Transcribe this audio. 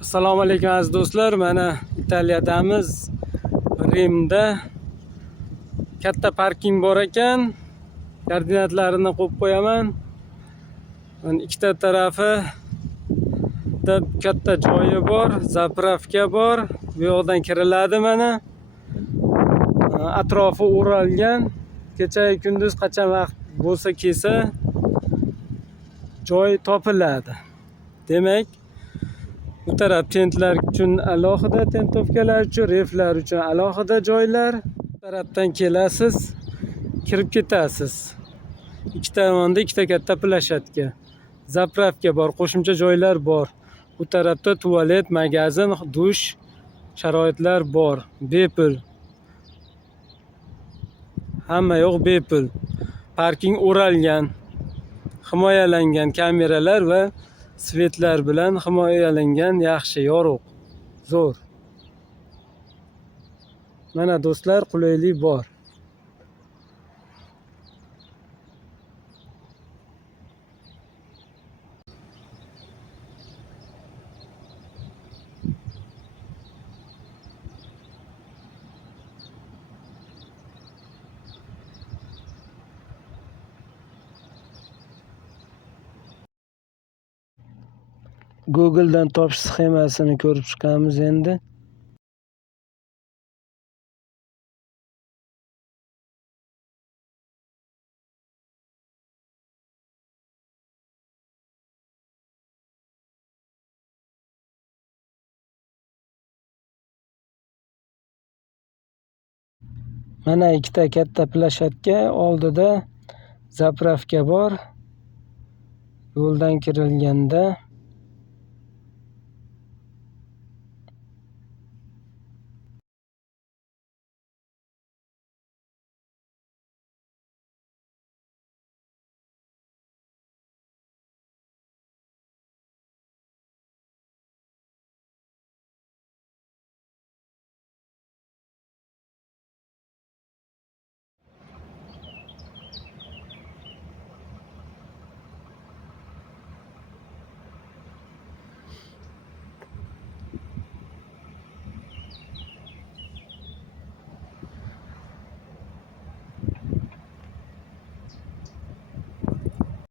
Assalomu alaykum aziz do'stlar. Mana Italiyadamiz, Rimda katta parking bor ekan. Koordinatlarini qo'yib qo'yaman. Mana ikkita tarafida katta joyi bor, zapravka bor. Bu yoqdan kiriladi mana. Atrofi o'ralgan. Kecha kunduz qachon vaqt bo'lsa kelsa joy topiladi. Demak, bu taraf tentlar uchun alohida tentovkalar uchun, reflar uchun alohida joylar. Bu tarafdan kelasiz, kirib ketasiz. Ikki tomonda ikkita katta plashatka. Zapravka bor, qo'shimcha joylar bor. Bu tarafda tualet, magazin, dush sharoitlar bor. Bepul. Hamma yoq bepul. Parking o'ralgan, himoyalangan kameralar va svetlar bilan himoyalangan, yaxshi, yorug', zo'r. Mana do'stlar, qulaylik bor. Google'dan topish sxemasini ko'rib chiqamiz endi. Mana ikkita katta plashatka, oldida zapravka bor. Yo'ldan kirilganda